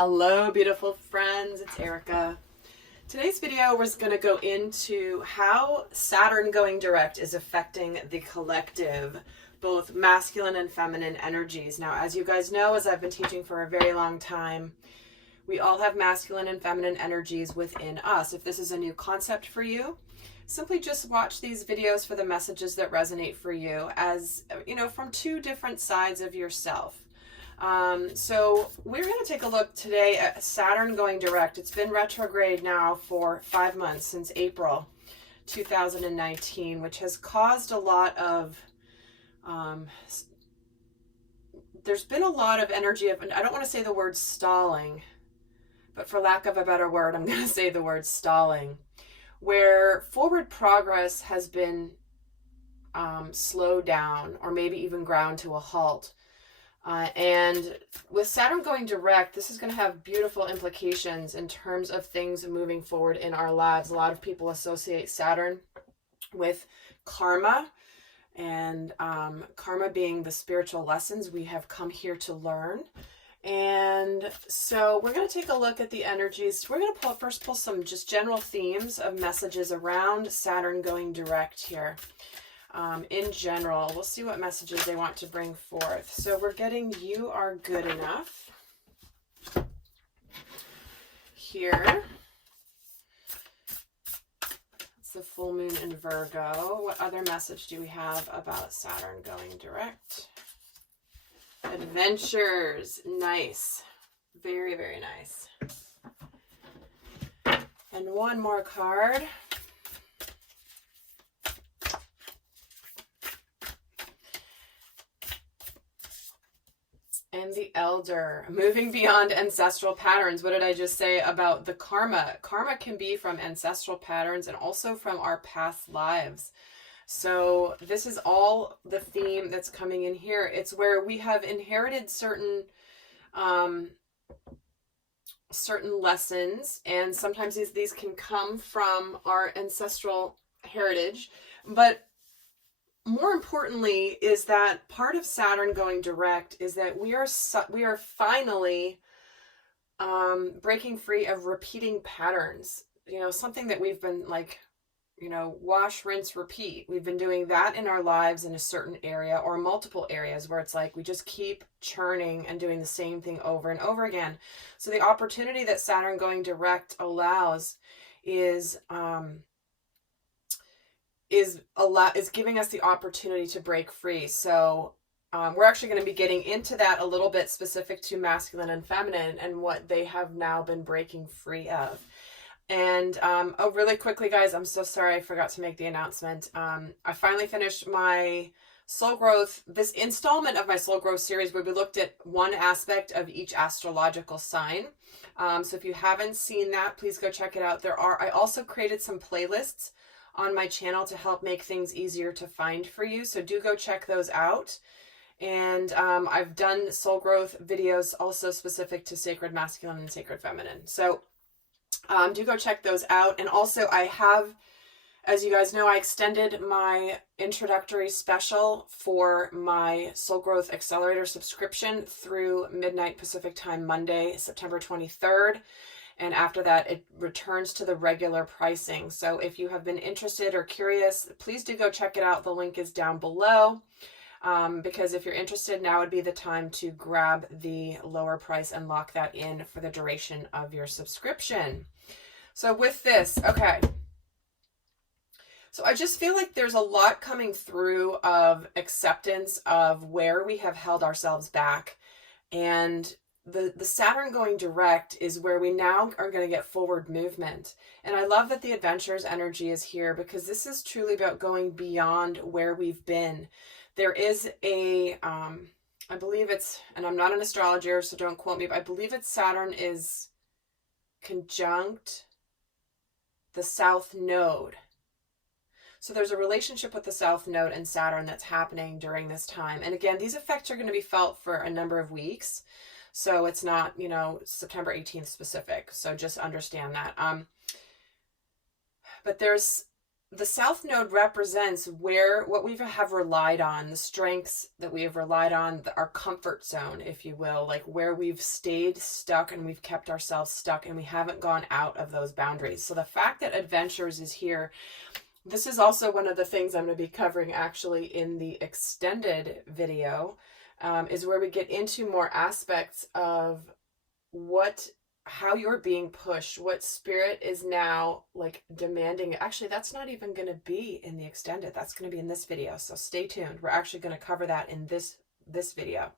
Hello, beautiful friends. It's Erika. Today's video was going to go into how Saturn going direct is affecting the collective, both masculine and feminine energies. Now, as you guys know, as I've been teaching for a very long time, we all have masculine and feminine energies within us. If this is a new concept for you, simply just watch these videos for the messages that resonate for you, as you know, from two different sides of yourself. So we're going to take a look today at Saturn going direct. It's been retrograde now for 5 months, since April 2019, which has caused a lot of, there's been a lot of energy of, I don't want to say the word stalling, but for lack of a better word, I'm going to say the word stalling, where forward progress has been slowed down or maybe even ground to a halt. And with Saturn going direct, this is going to have beautiful implications in terms of things moving forward in our lives. A lot of people associate Saturn with karma, and karma being the spiritual lessons we have come here to learn. And so we're going to take a look at the energies. We're going to first pull some just general themes of messages around Saturn going direct here. In general, we'll see what messages they want to bring forth. So we're getting "You Are Good Enough" here. It's the full moon in Virgo. What other message do we have about Saturn going direct? Adventures. Nice. Very, very nice. And one more card. And the Elder, moving beyond ancestral patterns. What did I just say about the karma? Karma can be from ancestral patterns and also from our past lives. So this is all the theme that's coming in here. It's where we have inherited certain lessons, and sometimes these can come from our ancestral heritage, but more importantly is that part of Saturn going direct is that we are finally breaking free of repeating patterns. You know, something that we've been like, you know, wash, rinse, repeat. We've been doing that in our lives in a certain area or multiple areas where it's like we just keep churning and doing the same thing over and over again. So the opportunity that Saturn going direct allows is giving us the opportunity to break free. So we're actually going to be getting into that a little bit, specific to masculine and feminine and what they have now been breaking free of. And oh, really quickly, guys, I'm so sorry I forgot to make the announcement. I finally finished my soul growth, this installment of my soul growth series, where we looked at one aspect of each astrological sign. So if you haven't seen that, please go check it out. I also created some playlists on my channel to help make things easier to find for you. So do go check those out. And I've done soul growth videos also specific to sacred masculine and sacred feminine. So do go check those out. And also I have, as you guys know, I extended my introductory special for my Soul Growth Accelerator subscription through midnight Pacific time, Monday, September 23rd. And after that, it returns to the regular pricing. So if you have been interested or curious, please do go check it out. The link is down below. Because if you're interested, now would be the time to grab the lower price and lock that in for the duration of your subscription. So with this, okay. So I just feel like there's a lot coming through of acceptance of where we have held ourselves back. And the Saturn going direct is where we now are going to get forward movement. And I love that the adventures energy is here, because this is truly about going beyond where we've been. There is a, I believe it's, and I'm not an astrologer, so don't quote me, but I believe it's Saturn is conjunct the South Node. So there's a relationship with the South Node and Saturn that's happening during this time. And again, these effects are going to be felt for a number of weeks. So it's not, you know, September 18th specific. So just understand that. But there's the South Node represents what we have relied on, the strengths that we have relied on, our comfort zone, if you will, like where we've stayed stuck and we've kept ourselves stuck and we haven't gone out of those boundaries. So the fact that Adventures is here, this is also one of the things I'm going to be covering actually in the extended video, is where we get into more aspects of how you're being pushed, what spirit is now like demanding. Actually, that's not even going to be in the extended. That's going to be in this video. So stay tuned. We're actually going to cover that in this video.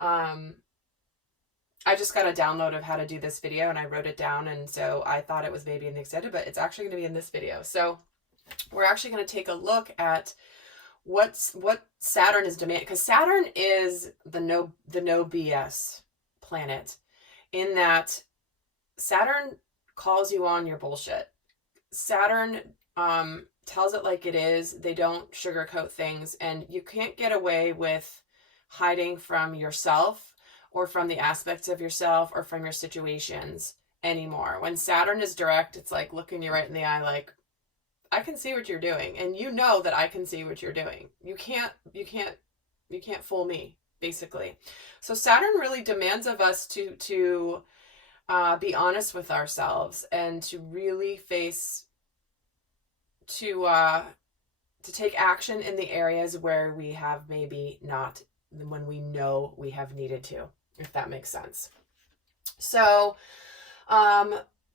I just got a download of how to do this video and I wrote it down. And so I thought it was maybe in the extended, but it's actually going to be in this video. So we're actually going to take a look at what Saturn is demanding, because Saturn is the no BS planet. In that Saturn calls you on your bullshit. Saturn tells it like it is. They don't sugarcoat things, and you can't get away with hiding from yourself or from the aspects of yourself or from your situations anymore. When Saturn is direct, it's like looking you right in the eye like, I can see what you're doing, and you know that I can see what you're doing. You can't fool me, basically. So Saturn really demands of us to be honest with ourselves and to really to take action in the areas where we have maybe not, when we know we have needed to, if that makes sense. So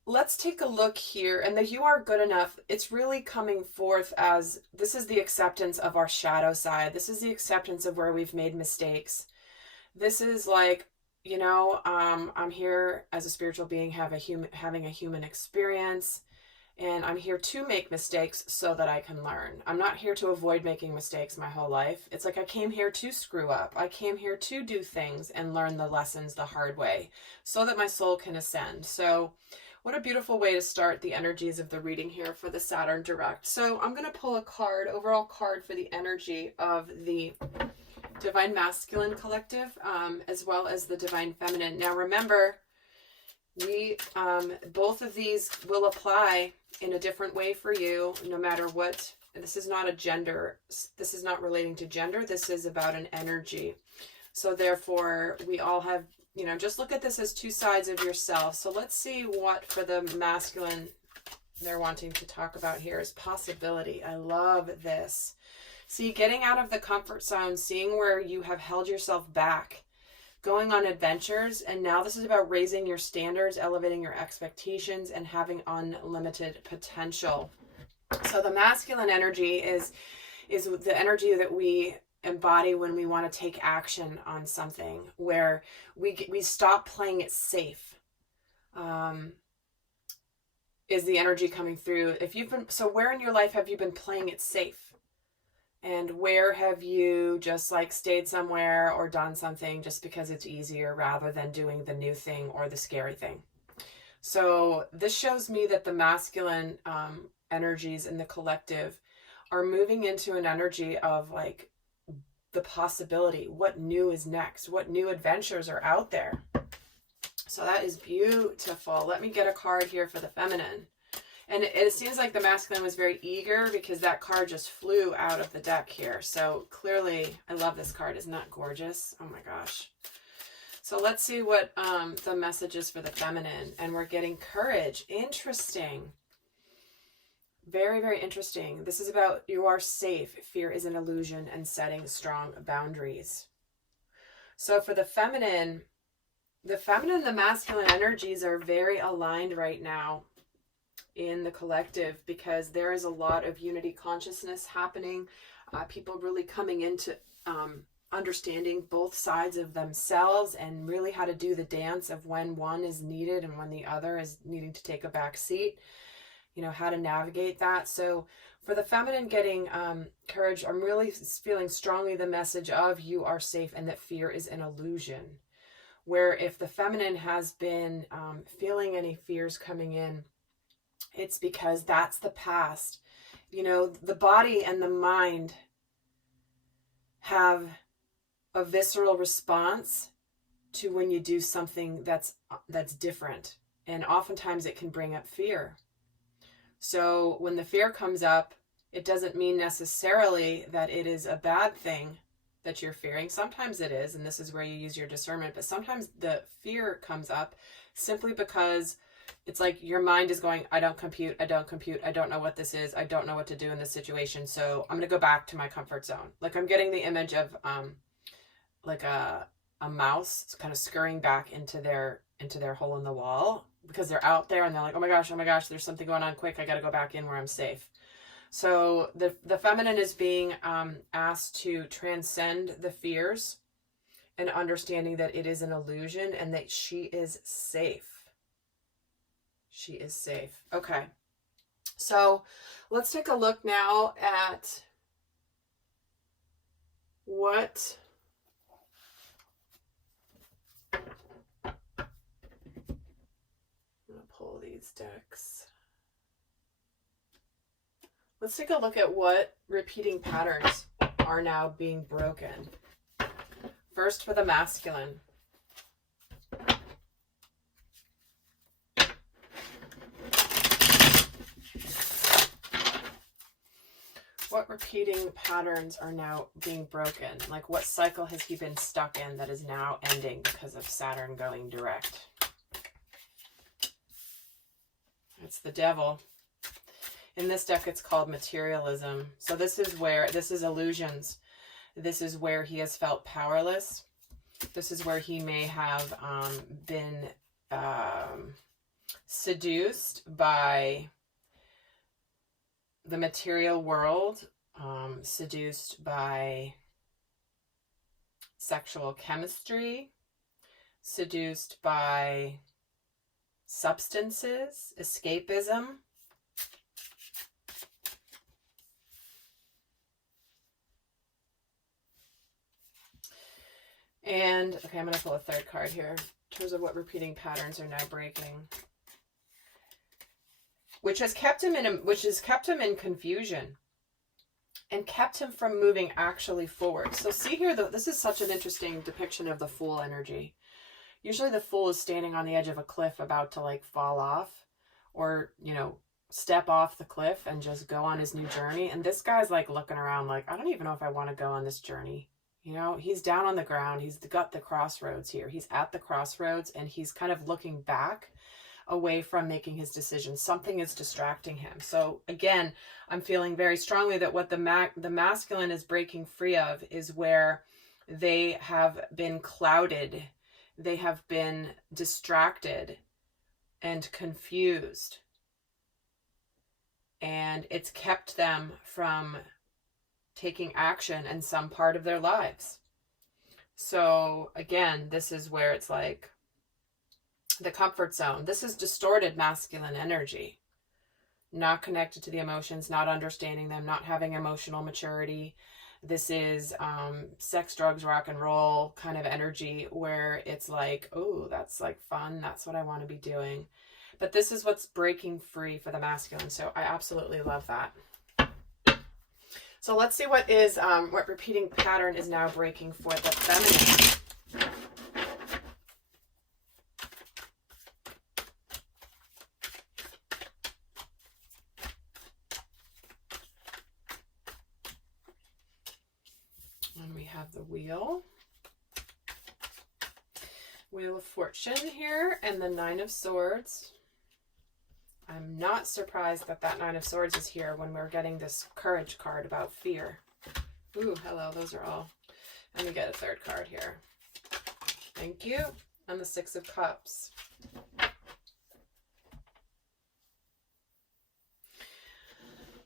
let's take a look here. And the You Are Good Enough, it's really coming forth as, this is the acceptance of our shadow side. This is the acceptance of where we've made mistakes. This is like, you know, I'm here as a spiritual being, having a human experience, and I'm here to make mistakes so that I can learn. I'm not here to avoid making mistakes my whole life. It's like I came here to screw up. I came here to do things and learn the lessons the hard way so that my soul can ascend. So what a beautiful way to start the energies of the reading here for the Saturn direct. So I'm going to pull a overall card for the energy of the Divine Masculine Collective, as well as the Divine Feminine. Now remember, we both of these will apply in a different way for you, no matter what. This is not a gender. This is not relating to gender. This is about an energy. So therefore, we all have, you know, just look at this as two sides of yourself. So let's see what for the masculine they're wanting to talk about here is possibility. I love this. See, getting out of the comfort zone, seeing where you have held yourself back, going on adventures, and now this is about raising your standards, elevating your expectations, and having unlimited potential. So the masculine energy is the energy that we embody when we want to take action on something, where we stop playing it safe. Is the energy coming through? Where in your life have you been playing it safe? And where have you just like stayed somewhere or done something just because it's easier rather than doing the new thing or the scary thing? So this shows me that the masculine energies in the collective are moving into an energy of like the possibility. What new is next? What new adventures are out there? So that is beautiful. Let me get a card here for the feminine. And it seems like the masculine was very eager because that card just flew out of the deck here. So clearly, I love this card. Isn't that gorgeous? Oh my gosh. So let's see what the message is for the feminine. And we're getting courage. Interesting. Very, very interesting. This is about you are safe. Fear is an illusion and setting strong boundaries. So for the feminine, and the masculine energies are very aligned right now in the collective, because there is a lot of unity consciousness happening. People really coming into understanding both sides of themselves and really how to do the dance of when one is needed and when the other is needing to take a back seat. You know, how to navigate that. So for the feminine getting courage, I'm really feeling strongly the message of you are safe and that fear is an illusion. Where if the feminine has been feeling any fears coming in, it's because that's the past. You know, the body and the mind have a visceral response to when you do something that's different. And oftentimes it can bring up fear. So when the fear comes up, it doesn't mean necessarily that it is a bad thing that you're fearing. Sometimes it is, and this is where you use your discernment, but sometimes the fear comes up simply because it's like your mind is going, I don't compute, I don't know what this is, I don't know what to do in this situation, so I'm going to go back to my comfort zone. Like I'm getting the image of like a mouse kind of scurrying back into their hole in the wall because they're out there and they're like, oh my gosh, there's something going on, quick, I got to go back in where I'm safe. So the feminine is being asked to transcend the fears and understanding that it is an illusion and that she is safe. She is safe. Okay. So let's take a look now at what I'm going to pull these decks. Let's take a look at what repeating patterns are now being broken. First for the masculine. What repeating patterns are now being broken? Like what cycle has he been stuck in that is now ending because of Saturn going direct? It's the devil. In this deck, it's called materialism. So this is illusions. This is where he has felt powerless. This is where he may have been seduced by the material world, seduced by sexual chemistry, seduced by substances, escapism. And, okay, I'm going to pull a third card here in terms of what repeating patterns are now breaking. Which has kept him in confusion and kept him from moving actually forward. So see here, this is such an interesting depiction of the Fool energy. Usually the Fool is standing on the edge of a cliff about to like fall off or, you know, step off the cliff and just go on his new journey. And this guy's like looking around like, I don't even know if I want to go on this journey. You know, he's down on the ground. He's got the crossroads here. He's at the crossroads and he's kind of looking back away from making his decisions. Something is distracting him. So again, I'm feeling very strongly that what the masculine is breaking free of is where they have been clouded. They have been distracted and confused. And it's kept them from taking action in some part of their lives. So again, this is where it's like the comfort zone. This is distorted masculine energy. Not connected to the emotions, not understanding them, not having emotional maturity. This is sex, drugs, rock and roll kind of energy where it's like, oh, that's like fun. That's what I want to be doing. But this is what's breaking free for the masculine. So I absolutely love that. So let's see what repeating pattern is now breaking for the feminine. And we have the Wheel of Fortune here, and the Nine of Swords. I'm not surprised that that Nine of Swords is here when we're getting this Courage card about fear. Ooh, hello, those are all. Let me get a third card here. Thank you. And the Six of Cups.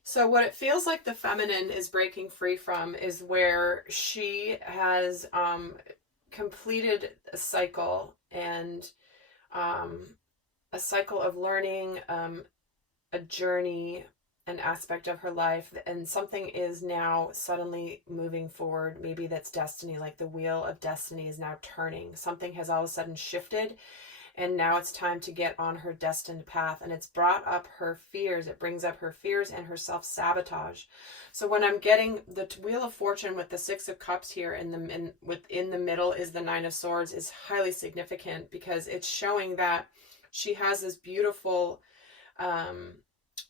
So what it feels like the feminine is breaking free from is where she has completed a cycle and a cycle of learning, a journey, an aspect of her life, and something is now suddenly moving forward. Maybe that's destiny, like the wheel of destiny is now turning. Something has all of a sudden shifted, and now it's time to get on her destined path. And it's brought up her fears. It brings up her fears and her self-sabotage. So when I'm getting the Wheel of Fortune with the Six of Cups here within the middle is the Nine of Swords is highly significant because it's showing that she has this beautiful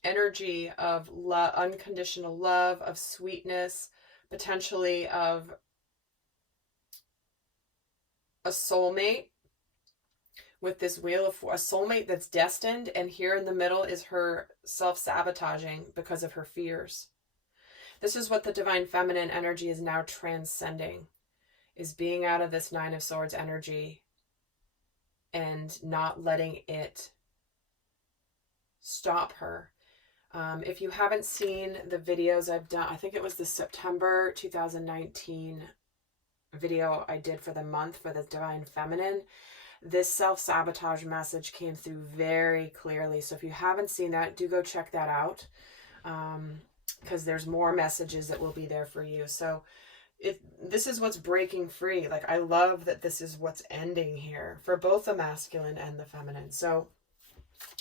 energy of love, unconditional love, of sweetness, potentially of a soulmate with this wheel of a soulmate that's destined, and here in the middle is her self-sabotaging because of her fears. This is what the divine feminine energy is now transcending, is being out of this Nine of Swords energy and not letting it stop her. If you haven't seen the videos I've done, I think it was the September 2019 video I did for the month for the divine feminine, this self-sabotage message came through very clearly. So if you haven't seen that, do go check that out, because there's more messages that will be there for you. So this is what's breaking free. Like, I love that this is what's ending here for both the masculine and the feminine. So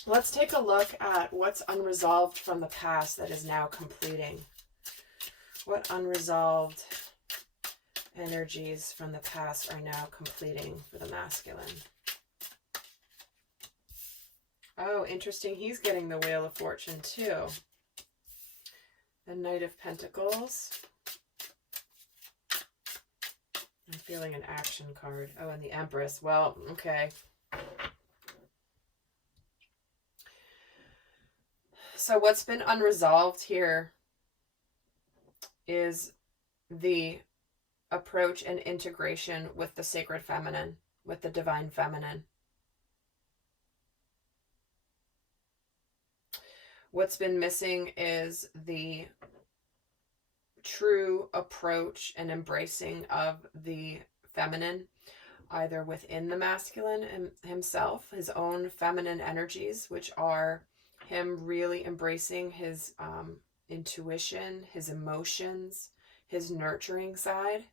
let's take a look at what's unresolved from the past that is now completing. What unresolved energies from the past are now completing for the masculine? Oh, interesting. He's getting the Wheel of Fortune too. The Knight of Pentacles. I'm feeling an action card. Oh, and the Empress. Well, okay. So what's been unresolved here is the approach and integration with the sacred feminine, with the divine feminine. What's been missing is the true approach and embracing of the feminine, either within the masculine himself, his own feminine energies, which are him really embracing his intuition, his emotions, his nurturing side.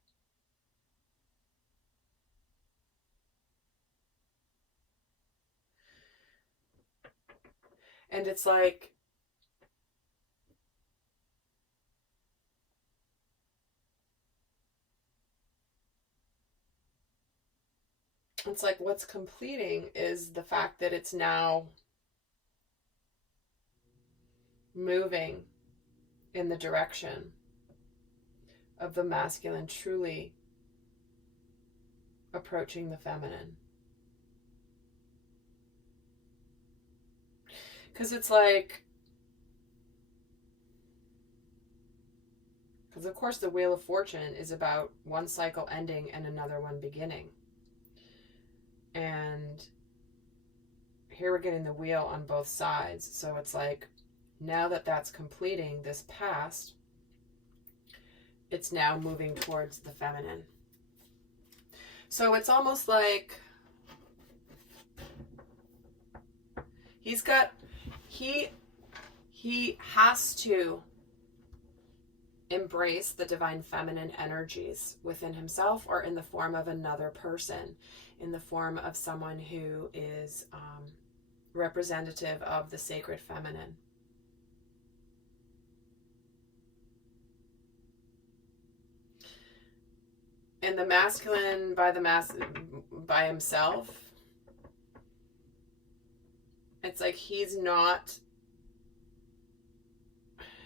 And it's like, what's completing is the fact that it's now moving in the direction of the masculine truly approaching the feminine. Because it's like, because of course the Wheel of Fortune is about one cycle ending and another one beginning. And here we're getting the wheel on both sides. So it's like, now that that's completing this past, it's now moving towards the feminine. So it's almost like he has to embrace the divine feminine energies within himself, or in the form of another person, in the form of someone who is representative of the sacred feminine. And the masculine by himself, it's like he's not,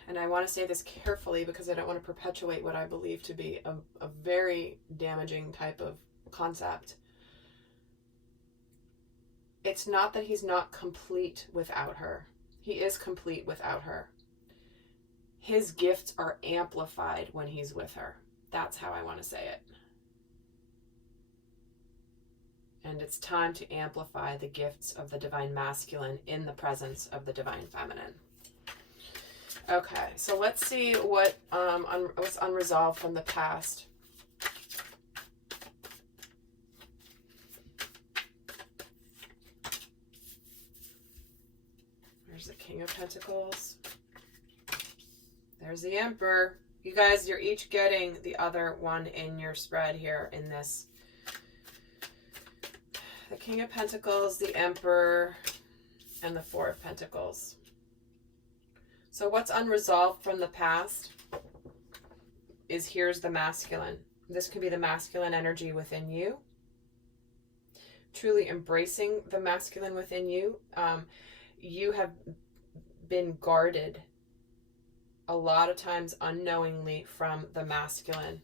and I want to say this carefully because I don't want to perpetuate what I believe to be a very damaging type of concept. It's not that he's not complete without her. He is complete without her. His gifts are amplified when he's with her. That's how I want to say it. And it's time to amplify the gifts of the divine masculine in the presence of the divine feminine. Okay, so let's see what's unresolved from the past. There's the King of Pentacles. There's the Emperor. You guys, you're each getting the other one in your spread here in this. The King of Pentacles, the Emperor, and the Four of Pentacles. So what's unresolved from the past is, here's the masculine. This could be the masculine energy within you. Truly embracing the masculine within you. You have been guarded a lot of times unknowingly from the masculine.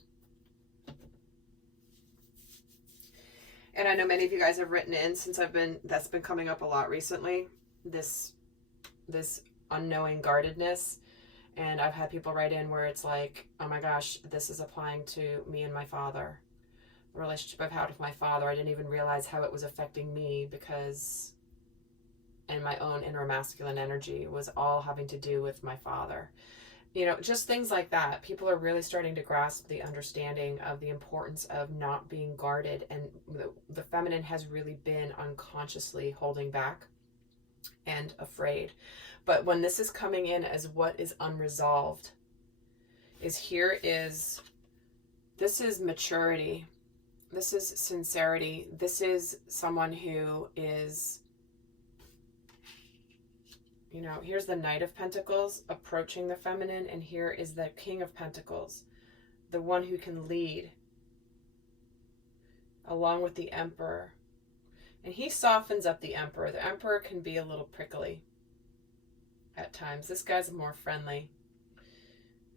And I know many of you guys have written in since that's been coming up a lot recently, this unknowing guardedness. And I've had people write in where it's like, oh my gosh, this is applying to me and my father. The relationship I've had with my father, I didn't even realize how it was affecting me, because and my own inner masculine energy was all having to do with my father. You know, just things like that. People are really starting to grasp the understanding of the importance of not being guarded. And the feminine has really been unconsciously holding back and afraid. But when this is coming in as what is unresolved, this is maturity. This is sincerity. This is someone who is, you know, here's the Knight of Pentacles approaching the feminine, and here is the King of Pentacles, the one who can lead, along with the Emperor. And he softens up the Emperor. The Emperor can be a little prickly at times. This guy's more friendly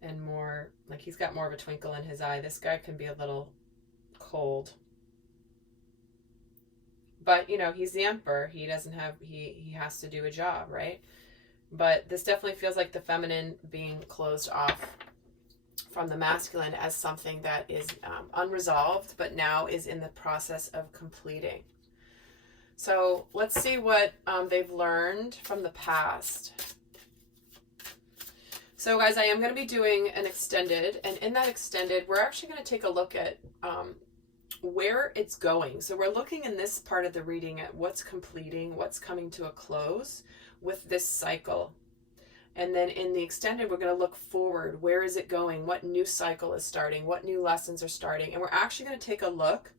and more, like, he's got more of a twinkle in his eye. This guy can be a little cold. But, you know, he's the Emperor. He doesn't have, he has to do a job, right? But this definitely feels like the feminine being closed off from the masculine as something that is unresolved, but now is in the process of completing. So let's see what they've learned from the past. So guys, I am going to be doing an extended, and in that extended, we're actually going to take a look at where it's going. So we're looking in this part of the reading at what's completing, what's coming to a close with this cycle. And then in the extended, we're going to look forward. Where is it going? What new cycle is starting? What new lessons are starting? And we're actually going to take a look,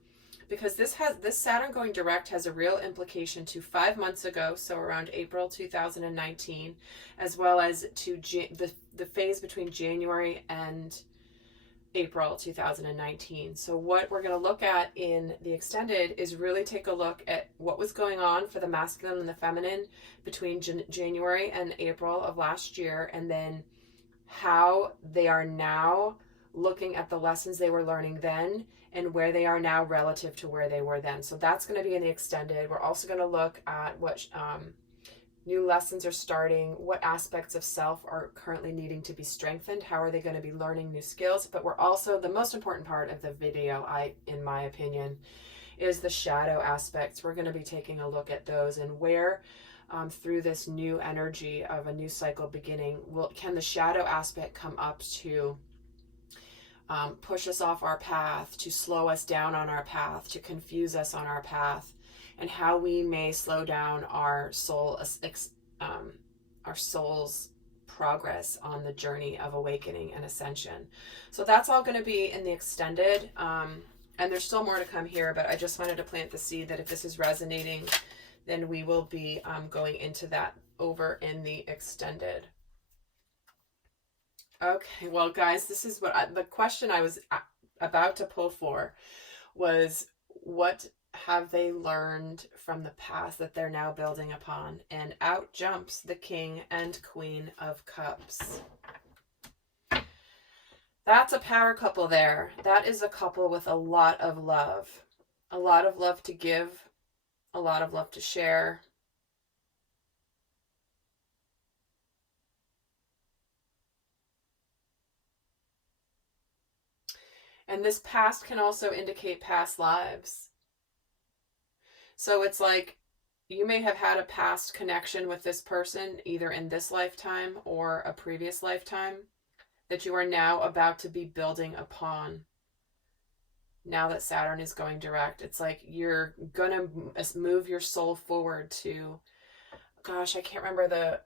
because this Saturn going direct has a real implication to 5 months ago, so around April 2019, as well as to the phase between January and April 2019. So what we're going to look at in the extended is really take a look at what was going on for the masculine and the feminine between January and April of last year, and then how they are now looking at the lessons they were learning then and where they are now relative to where they were then. So that's going to be in the extended. We're also going to look at what new lessons are starting, what aspects of self are currently needing to be strengthened, how are they going to be learning new skills. But we're also, the most important part of the video, in my opinion, is the shadow aspects. We're going to be taking a look at those and where through this new energy of a new cycle beginning, can the shadow aspect come up to push us off our path, to slow us down on our path, to confuse us on our path, and how we may slow down our soul's progress on the journey of awakening and ascension. So that's all going to be in the extended, and there's still more to come here, but I just wanted to plant the seed that if this is resonating, then we will be going into that over in the extended. Okay, well guys, this is what the question I was about to pull for was, what have they learned from the past that they're now building upon? And out jumps the King and Queen of Cups. That's a power couple there. That is a couple with a lot of love to give, a lot of love to share. And this past can also indicate past lives. So it's like you may have had a past connection with this person, either in this lifetime or a previous lifetime, that you are now about to be building upon. Now that Saturn is going direct, it's like you're going to move your soul forward to, gosh, I can't remember the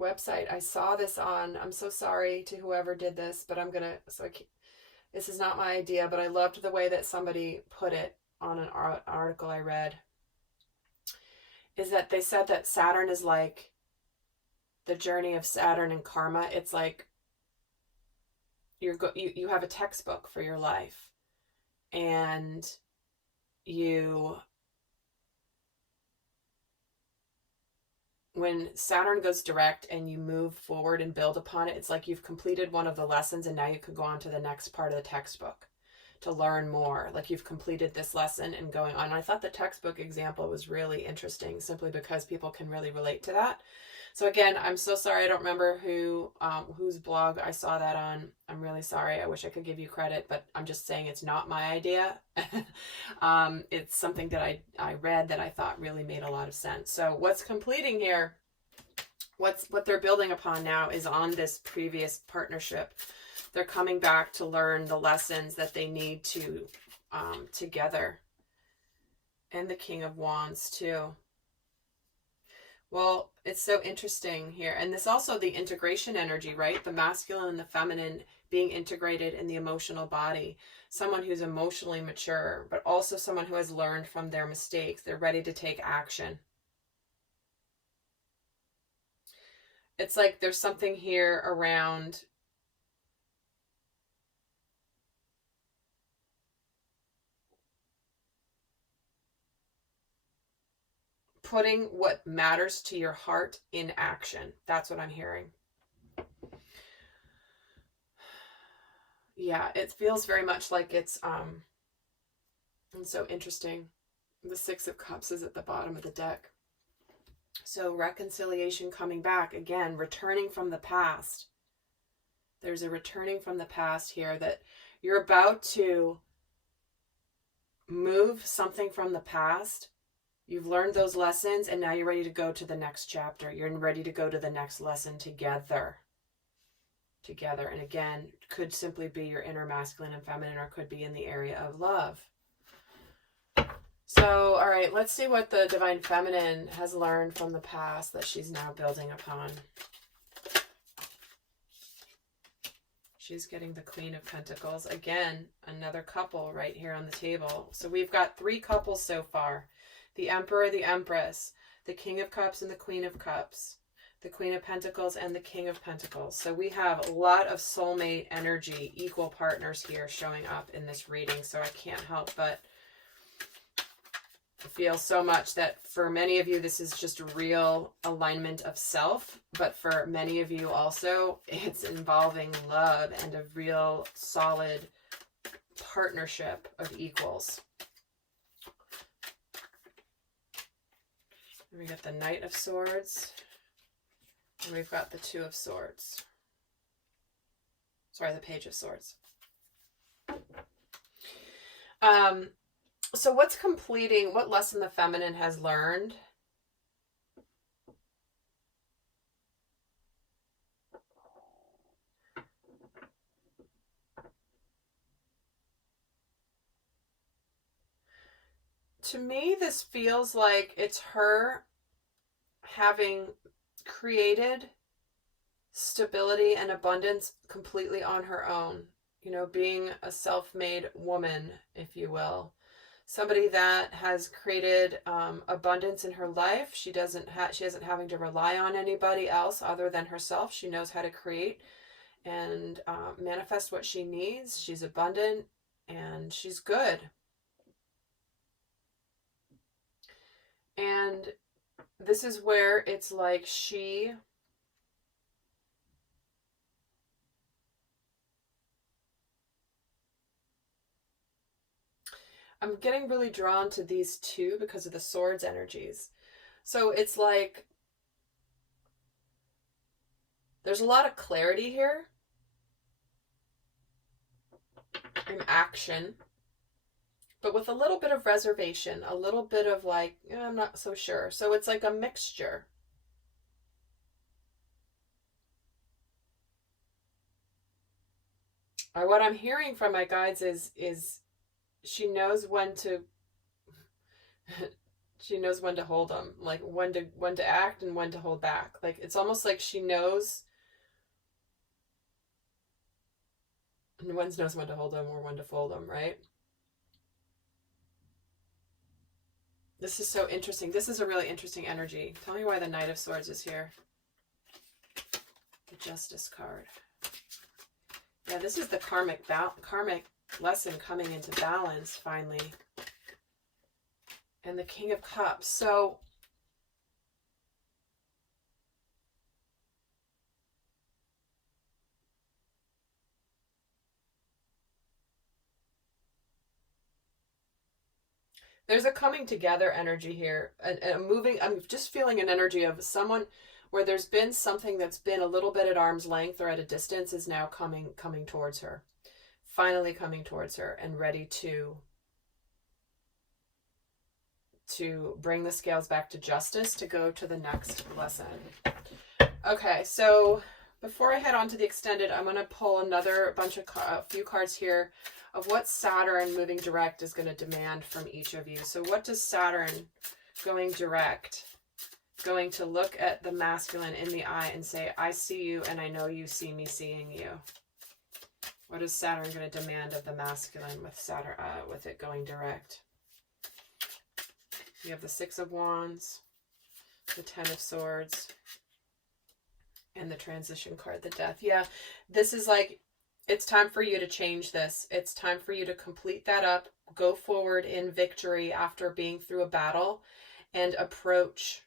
website I saw this on. I'm so sorry to whoever did this, but this is not my idea, but I loved the way that somebody put it on an article I read, is that they said that Saturn is like the journey of Saturn and karma. It's like you have a textbook for your life, and you when Saturn goes direct and you move forward and build upon it, it's like you've completed one of the lessons and now you could go on to the next part of the textbook to learn more. Like you've completed this lesson and going on. And I thought the textbook example was really interesting simply because people can really relate to that. So again, I'm so sorry. I don't remember whose blog I saw that on. I'm really sorry. I wish I could give you credit, but I'm just saying it's not my idea. It's something that I read that I thought really made a lot of sense. So what's completing here, what they're building upon now is on this previous partnership. They're coming back to learn the lessons that they need to together. And the King of Wands too. Well, it's so interesting here. And this also the integration energy, right? The masculine and the feminine being integrated in the emotional body. Someone who's emotionally mature, but also someone who has learned from their mistakes. They're ready to take action. It's like there's something here around putting what matters to your heart in action. That's what I'm hearing. Yeah, it feels very much like it's so interesting. The Six of Cups is at the bottom of the deck. So reconciliation coming back again, returning from the past. There's a returning from the past here that you're about to move something from the past. You've learned those lessons and now you're ready to go to the next chapter. You're ready to go to the next lesson together. Together. And again, could simply be your inner masculine and feminine, or could be in the area of love. So, all right, let's see what the divine feminine has learned from the past that she's now building upon. She's getting the Queen of Pentacles. Again, another couple right here on the table. So we've got 3 couples so far. The Emperor, the Empress, the King of Cups and the Queen of Cups, the Queen of Pentacles and the King of Pentacles. So we have a lot of soulmate energy, equal partners here showing up in this reading. So I can't help but feel so much that for many of you, this is just a real alignment of self. But for many of you also, it's involving love and a real solid partnership of equals. We got the Knight of Swords, and we've got the Two of Swords. Sorry, the Page of Swords. So what's completing, what lesson the feminine has learned? To me, this feels like it's her having created stability and abundance completely on her own. You know, being a self-made woman, if you will. Somebody that has created abundance in her life. She isn't having to rely on anybody else other than herself. She knows how to create and manifest what she needs. She's abundant and she's good. And this is where it's like I'm getting really drawn to these two because of the swords energies. So it's like there's a lot of clarity here in action, but with a little bit of reservation, a little bit of like, I'm not so sure. So it's like a mixture. What I'm hearing from my guides is she knows when to she knows when to hold them, like when to act and when to hold back. Like it's almost like she knows knows when to hold them or when to fold them, right? This is so interesting. This is a really interesting energy. Tell me why the Knight of Swords is here. The Justice card. Yeah, this is the karmic lesson coming into balance finally. And the King of Cups. So There's a coming together energy here, a moving. I'm just feeling an energy of someone where there's been something that's been a little bit at arm's length or at a distance is now coming towards her, finally coming towards her and ready to bring the scales back to justice, to go to the next lesson. Okay, so before I head on to the extended, I'm going to pull another a few cards here of what Saturn moving direct is going to demand from each of you. So what does Saturn going direct, going to look at the masculine in the eye and say, I see you and I know you see me seeing you? What is Saturn going to demand of the masculine with Saturn, with it going direct? You have the Six of Wands, the Ten of Swords, and the transition card, the Death. Yeah, this is like, it's time for you to change this. It's time for you to complete that up, go forward in victory after being through a battle, and approach,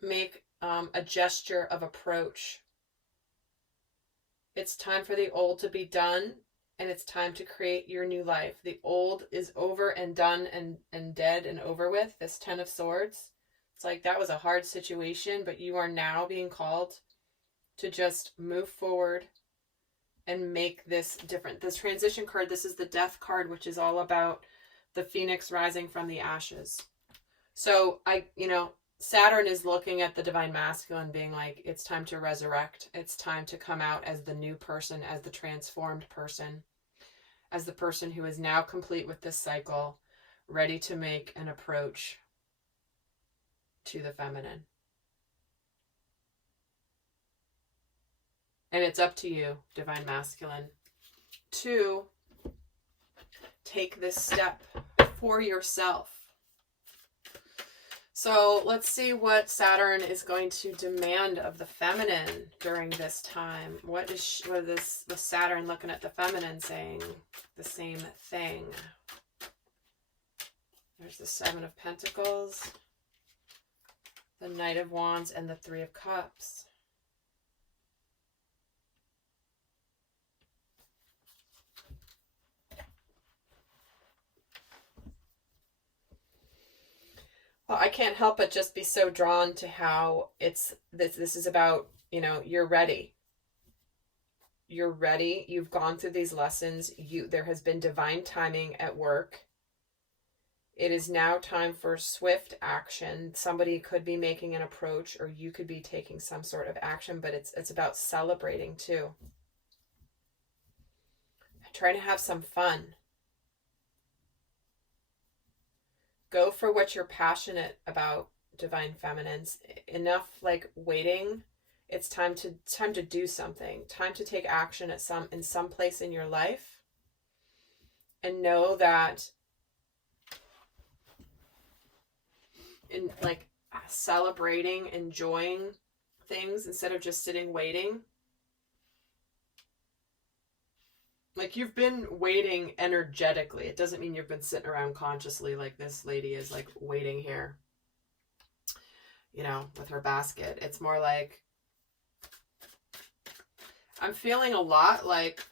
make a gesture of approach. It's time for the old to be done, and it's time to create your new life. The old is over and done and dead and over with. This Ten of Swords, it's like that was a hard situation, but you are now being called to just move forward and make this different. This transition card, this is the Death card, which is all about the phoenix rising from the ashes. So Saturn is looking at the divine masculine being like, it's time to resurrect. It's time to come out as the new person, as the transformed person, as the person who is now complete with this cycle, ready to make an approach to the feminine. And it's up to you, divine masculine, to take this step for yourself. So let's see what Saturn is going to demand of the feminine during this time. What is the Saturn looking at the feminine saying? The same thing. There's the Seven of Pentacles, the Knight of Wands, and the Three of Cups. Well, I can't help but just be so drawn to how this is about, you're ready. You're ready. You've gone through these lessons. There has been divine timing at work. It is now time for swift action. Somebody could be making an approach, or you could be taking some sort of action, but it's about celebrating too. Trying to have some fun. Go for what you're passionate about, divine feminines. Enough like waiting. It's time to do something. Time to take action in some place in your life. And know that in like celebrating, enjoying things instead of just sitting waiting. Like you've been waiting energetically. It doesn't mean you've been sitting around consciously like this lady is like waiting here, with her basket. It's more like I'm feeling a lot like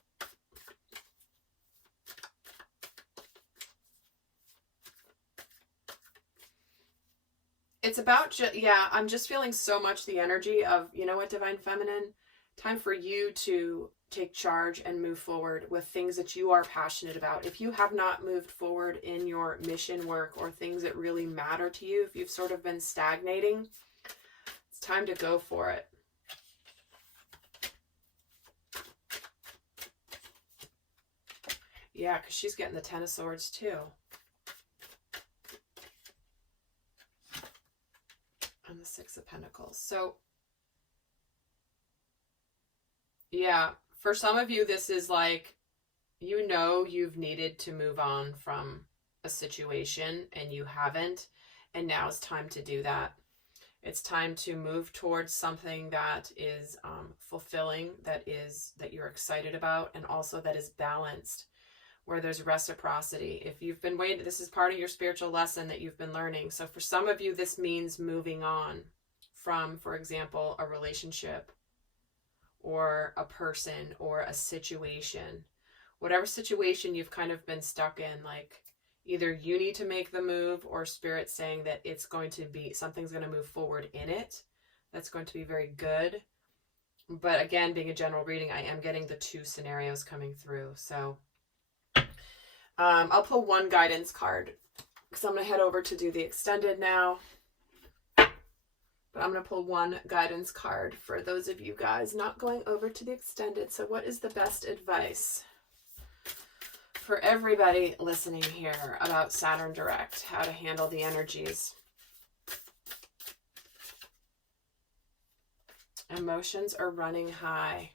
it's about, I'm just feeling so much the energy of, what, divine feminine, time for you to take charge and move forward with things that you are passionate about. If you have not moved forward in your mission work or things that really matter to you, if you've sort of been stagnating, it's time to go for it. Yeah, because she's getting the Ten of Swords too. And the Six of Pentacles. So, yeah, for some of you, this is like, you've needed to move on from a situation and you haven't. And now it's time to do that. It's time to move towards something that is fulfilling, that you're excited about, and also that is balanced, where there's reciprocity. If you've been waiting, this is part of your spiritual lesson that you've been learning. So for some of you, this means moving on from, for example, a relationship or a person or a situation. Whatever situation you've kind of been stuck in, like Either you need to make the move, or Spirit saying that it's going to be, something's going to move forward in it. That's going to be very good. But again, being a general reading, I am getting the 2 scenarios coming through. So I'll pull one guidance card because I'm going to head over to do the extended now. But I'm going to pull one guidance card for those of you guys not going over to the extended. So what is the best advice for everybody listening here about Saturn direct, how to handle the energies? Emotions are running high.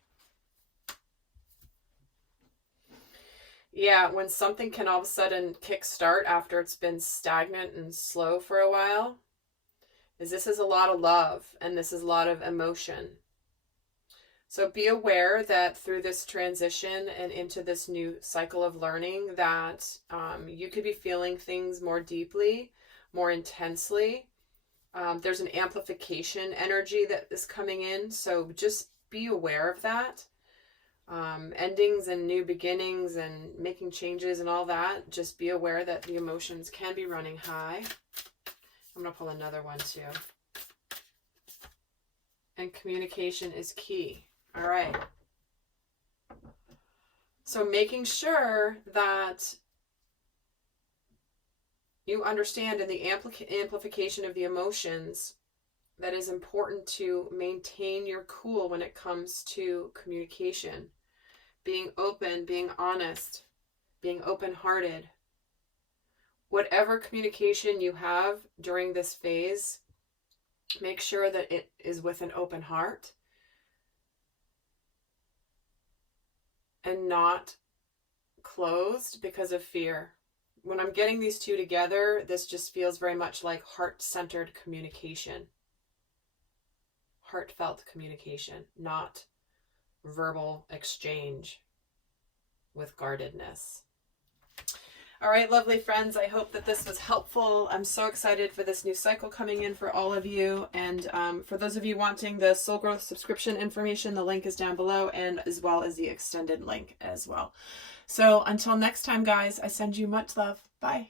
Yeah, when something can all of a sudden kickstart after it's been stagnant and slow for a while, this is a lot of love and this is a lot of emotion. So be aware that through this transition and into this new cycle of learning that you could be feeling things more deeply, more intensely. There's an amplification energy that is coming in. So just be aware of that. Endings and new beginnings and making changes and all that. Just be aware that the emotions can be running high. I'm going to pull another one too. And communication is key. All right. So making sure that you understand in the amplification of the emotions that is important to maintain your cool when it comes to communication. Being open, being honest, being open-hearted. Whatever communication you have during this phase, make sure that it is with an open heart and not closed because of fear. When I'm getting these 2 together, this just feels very much like heart-centered communication. Heartfelt communication, not verbal exchange with guardedness. All right, lovely friends, I hope that this was helpful. I'm so excited for this new cycle coming in for all of you. And for those of you wanting the Soul Growth subscription information, the link is down below, and as well as the extended link as well. So until next time, guys, I send you much love. Bye.